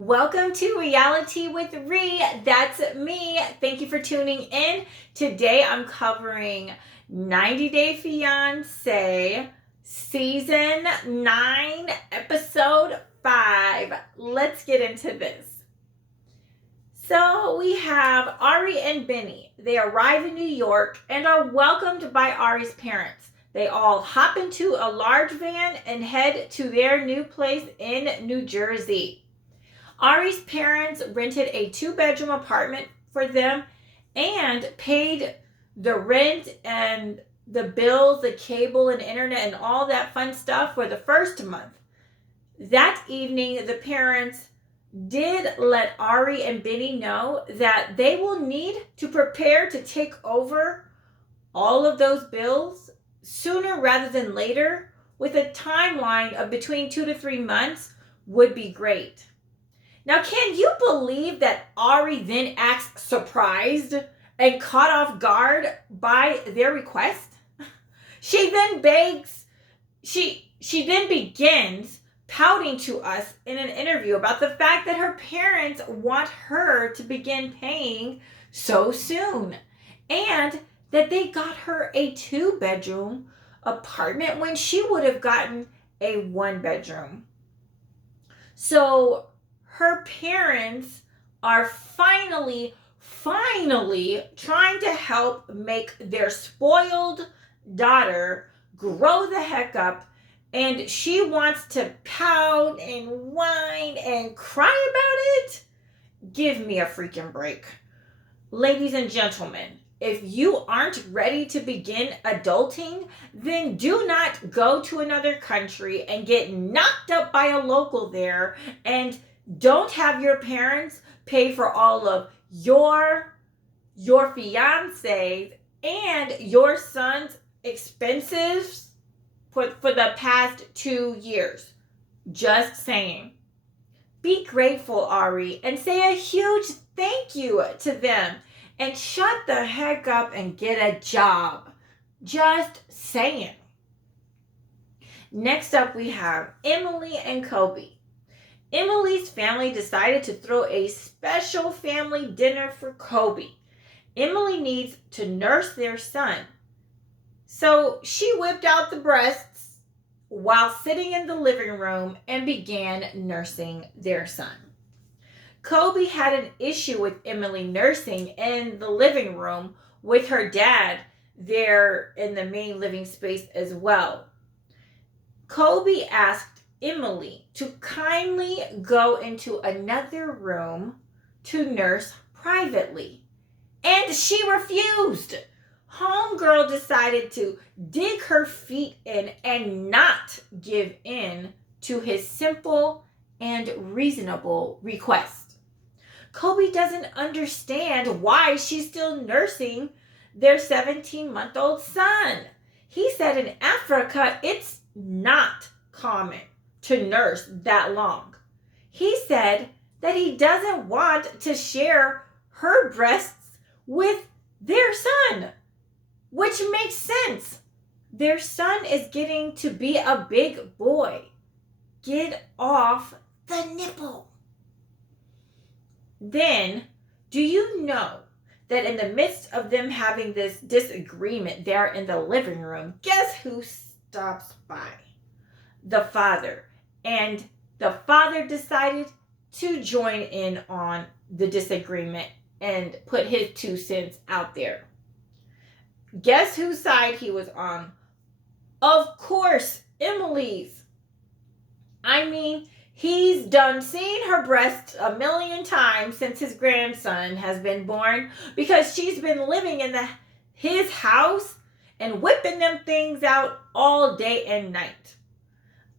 Welcome to Reality with Ree. That's me. Thank you for tuning in. Today I'm covering 90 Day Fiance, Season 9, Episode 5. Let's get into this. So we have Ari and Benny. They arrive in New York and are welcomed by Ari's parents. They all hop into a large van and head to their new place in New Jersey. Ari's parents rented a 2-bedroom apartment for them and paid the rent and the bills, the cable and internet and all that fun stuff for the first month. That evening, the parents did let Ari and Benny know that they will need to prepare to take over all of those bills sooner rather than later, with a timeline of between 2 to 3 months would be great. Now, can you believe that Ari then acts surprised and caught off guard by their request? She then begins pouting to us in an interview about the fact that her parents want her to begin paying so soon, and that they got her a 2-bedroom apartment when she would have gotten a 1-bedroom. So her parents are finally trying to help make their spoiled daughter grow the heck up, and she wants to pout and whine and cry about it. Give me a freaking break. Ladies and gentlemen, if you aren't ready to begin adulting, then do not go to another country and get knocked up by a local there, and don't have your parents pay for all of your fiancé and your son's expenses for the past 2 years. Just saying. Be grateful, Ari, and say a huge thank you to them, and shut the heck up and get a job. Just saying. Next up, we have Emily and Kobe. Emily's family decided to throw a special family dinner for Kobe. Emily needs to nurse their son, so she whipped out the breasts while sitting in the living room and began nursing their son. Kobe had an issue with Emily nursing in the living room with her dad there in the main living space as well. Kobe asked Emily to kindly go into another room to nurse privately, and she refused. Homegirl decided to dig her feet in and not give in to his simple and reasonable request. Kobe doesn't understand why she's still nursing their 17-month-old son. He said in Africa, it's not common to nurse that long. He said that he doesn't want to share her breasts with their son, which makes sense. Their son is getting to be a big boy. Get off the nipple. Then, do you know that in the midst of them having this disagreement there in the living room, guess who stops by? The father. And the father decided to join in on the disagreement and put his 2 cents out there. Guess whose side he was on? Of course, Emily's. I mean, he's done seen her breasts a million times since his grandson has been born, because she's been living in his house and whipping them things out all day and night.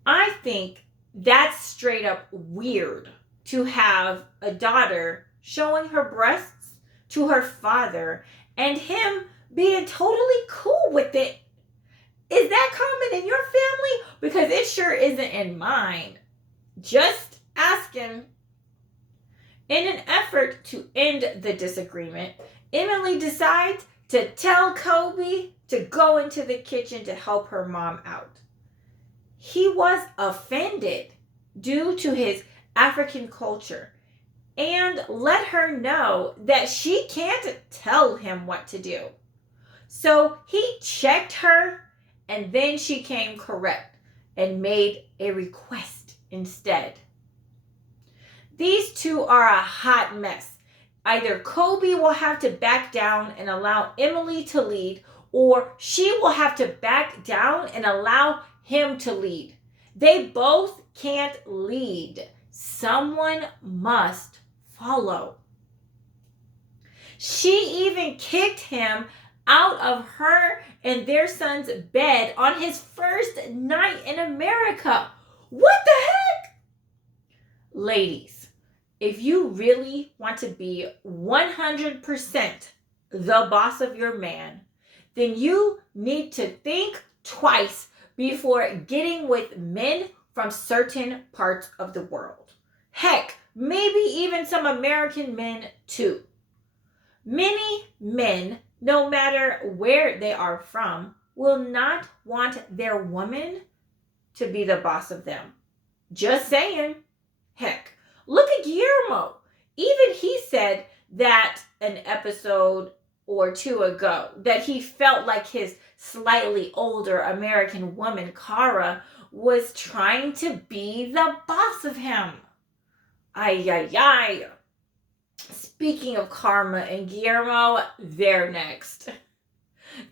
I think that's straight up weird, to have a daughter showing her breasts to her father and him being totally cool with it. Is that common in your family? Because it sure isn't in mine. Just asking. In an effort to end the disagreement, Emily decides to tell Kobe to go into the kitchen to help her mom out. He was offended due to his African culture and let her know that she can't tell him what to do. So he checked her and then she came correct and made a request instead. These two are a hot mess. Either Kobe will have to back down and allow Emily to lead, or she will have to back down and allow him to lead. They both can't lead. Someone must follow. She even kicked him out of her and their son's bed on his first night in America. What the heck? Ladies, if you really want to be 100% the boss of your man, then you need to think twice before getting with men from certain parts of the world. Heck, maybe even some American men too. Many men, no matter where they are from, will not want their woman to be the boss of them. Just saying. Heck, look at Guillermo. Even he said that an episode or two ago that he felt like his slightly older American woman, Cara, was trying to be the boss of him. Ay, ay, ay. Speaking of karma and Guillermo, they're next.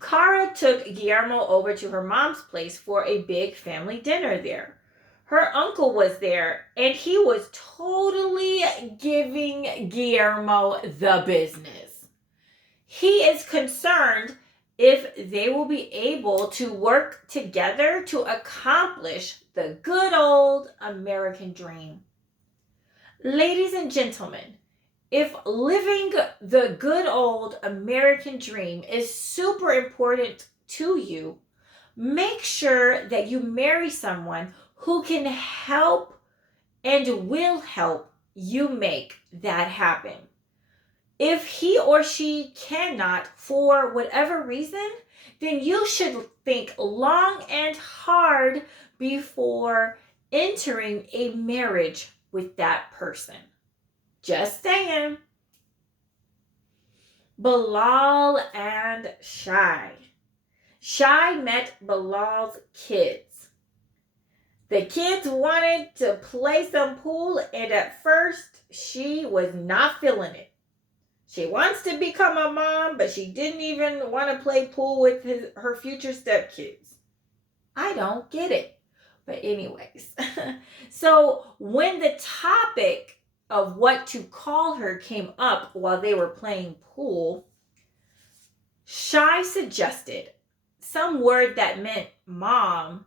Cara took Guillermo over to her mom's place for a big family dinner there. Her uncle was there, and he was totally giving Guillermo the business. He is concerned if they will be able to work together to accomplish the good old American dream. Ladies and gentlemen, if living the good old American dream is super important to you, make sure that you marry someone who can help and will help you make that happen. If he or she cannot, for whatever reason, then you should think long and hard before entering a marriage with that person. Just saying. Bilal and Shai. Shai met Bilal's kids. The kids wanted to play some pool, and at first she was not feeling it. She wants to become a mom, but she didn't even want to play pool with her future stepkids. I don't get it. But anyways, so when the topic of what to call her came up while they were playing pool, Shai suggested some word that meant mom,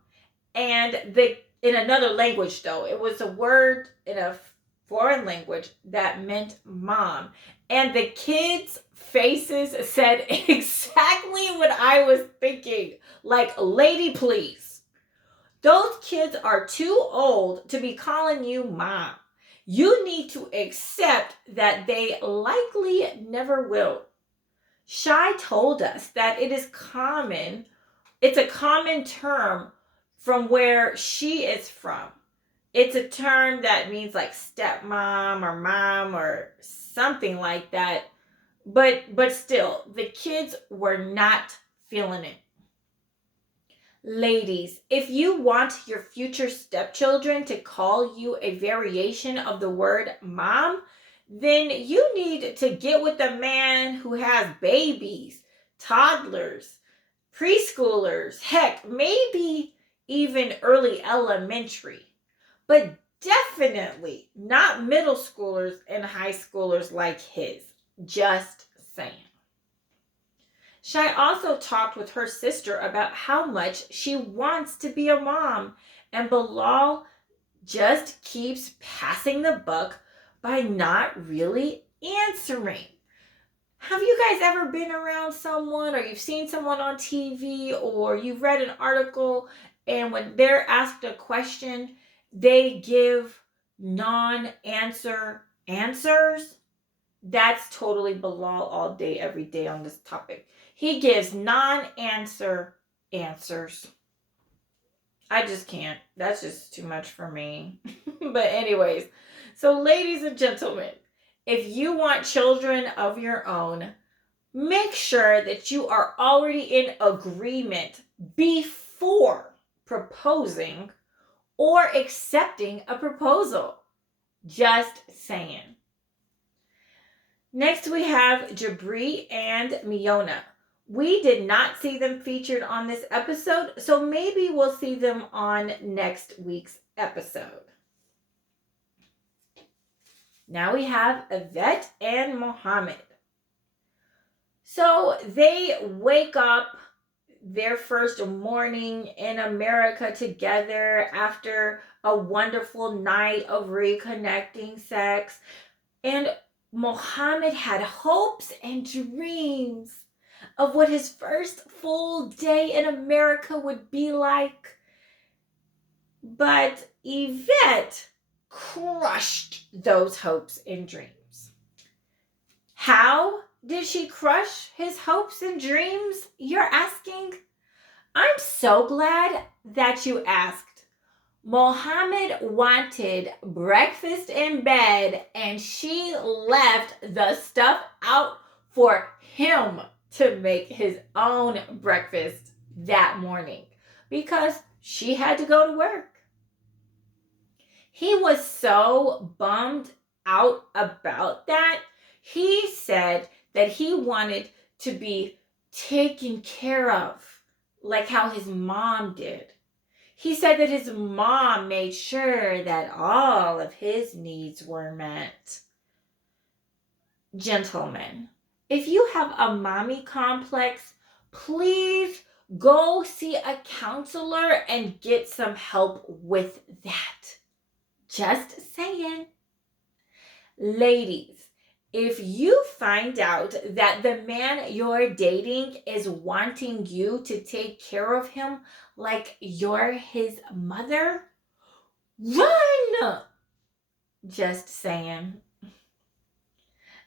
and in another language though. It was a word in a foreign language that meant mom. And the kids' faces said exactly what I was thinking. Like, lady, please. Those kids are too old to be calling you mom. You need to accept that they likely never will. Shai told us that it's a common term from where she is from. It's a term that means like stepmom or mom or something like that. But still, the kids were not feeling it. Ladies, if you want your future stepchildren to call you a variation of the word mom, then you need to get with a man who has babies, toddlers, preschoolers, heck, maybe even early elementary. But definitely not middle schoolers and high schoolers like his. Just saying. Shai also talked with her sister about how much she wants to be a mom, and Bilal just keeps passing the buck by not really answering. Have you guys ever been around someone, or you've seen someone on TV, or you've read an article, and when they're asked a question, they give non-answer answers? That's totally Bilal all day, every day on this topic. He gives non-answer answers. I just can't. That's just too much for me. But anyways, So, ladies and gentlemen, if you want children of your own, make sure that you are already in agreement before proposing or accepting a proposal. Just saying. Next, we have Jabri and Miona. We did not see them featured on this episode, so maybe we'll see them on next week's episode. Now we have Yvette and Mohammed. So they wake up their first morning in America together after a wonderful night of reconnecting sex. And Mohammed had hopes and dreams of what his first full day in America would be like. But Yvette crushed those hopes and dreams. How did she crush his hopes and dreams, you're asking? I'm so glad that you asked. Mohammed wanted breakfast in bed, and she left the stuff out for him to make his own breakfast that morning because she had to go to work. He was so bummed out about that. He said that he wanted to be taken care of, like how his mom did. He said that his mom made sure that all of his needs were met. Gentlemen, if you have a mommy complex, please go see a counselor and get some help with that. Just saying. Ladies, if you find out that the man you're dating is wanting you to take care of him like you're his mother, run! Just saying.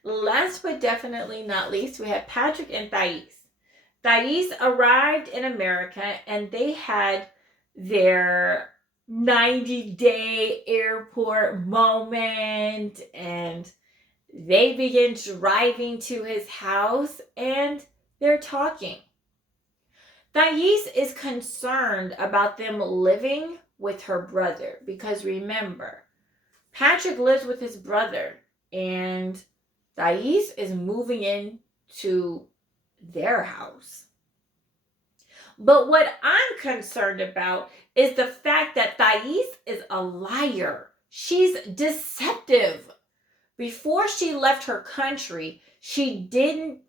Last but definitely not least, we have Patrick and Thais. Thais arrived in America and they had their 90-day airport moment, and they begin driving to his house and they're talking. Thais is concerned about them living with her brother because remember, Patrick lives with his brother and Thais is moving into their house. But what I'm concerned about is the fact that Thais is a liar. She's deceptive. Before she left her country, she did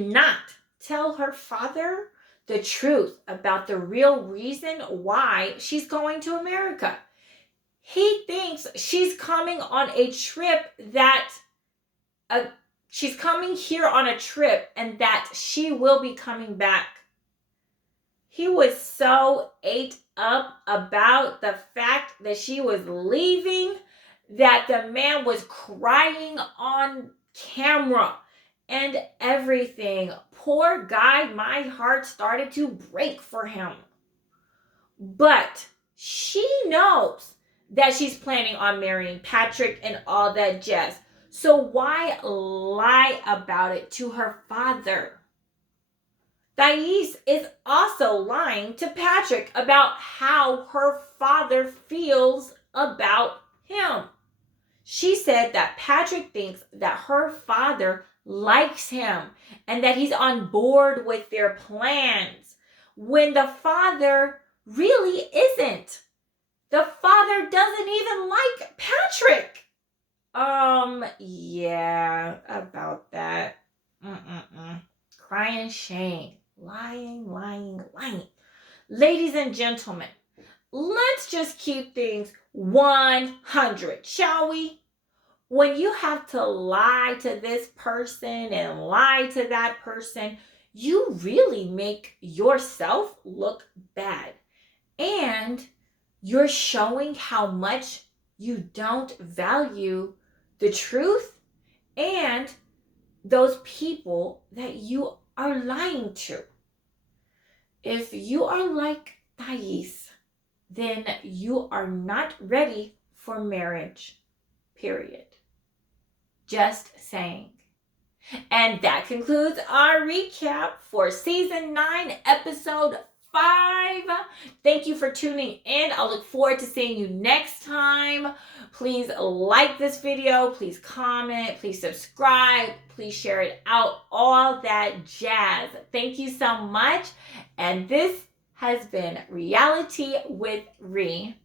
not tell her father the truth about the real reason why she's going to America. He thinks she's coming on a trip she's coming here on a trip and that she will be coming back. He was so ate up about the fact that she was leaving that the man was crying on camera and everything. Poor guy, my heart started to break for him. But she knows that she's planning on marrying Patrick and all that jazz. So why lie about it to her father? Thais is also lying to Patrick about how her father feels about him. She said that Patrick thinks that her father likes him and that he's on board with their plans when the father really isn't. The father doesn't even like Patrick. Yeah, about that. Crying shame. Lying. Ladies and gentlemen, let's just keep things 100, shall we? When you have to lie to this person and lie to that person, you really make yourself look bad. And you're showing how much you don't value the truth and those people that you are lying to. If you are like Thais, then you are not ready for marriage. period. Just saying. And that concludes our recap for season 9, episode 5. Thank you for tuning in. I'll look forward to seeing you next time. Please like this video. Please comment. Please subscribe. Please share it out. All that jazz. Thank you so much. And this has been Reality with Ree.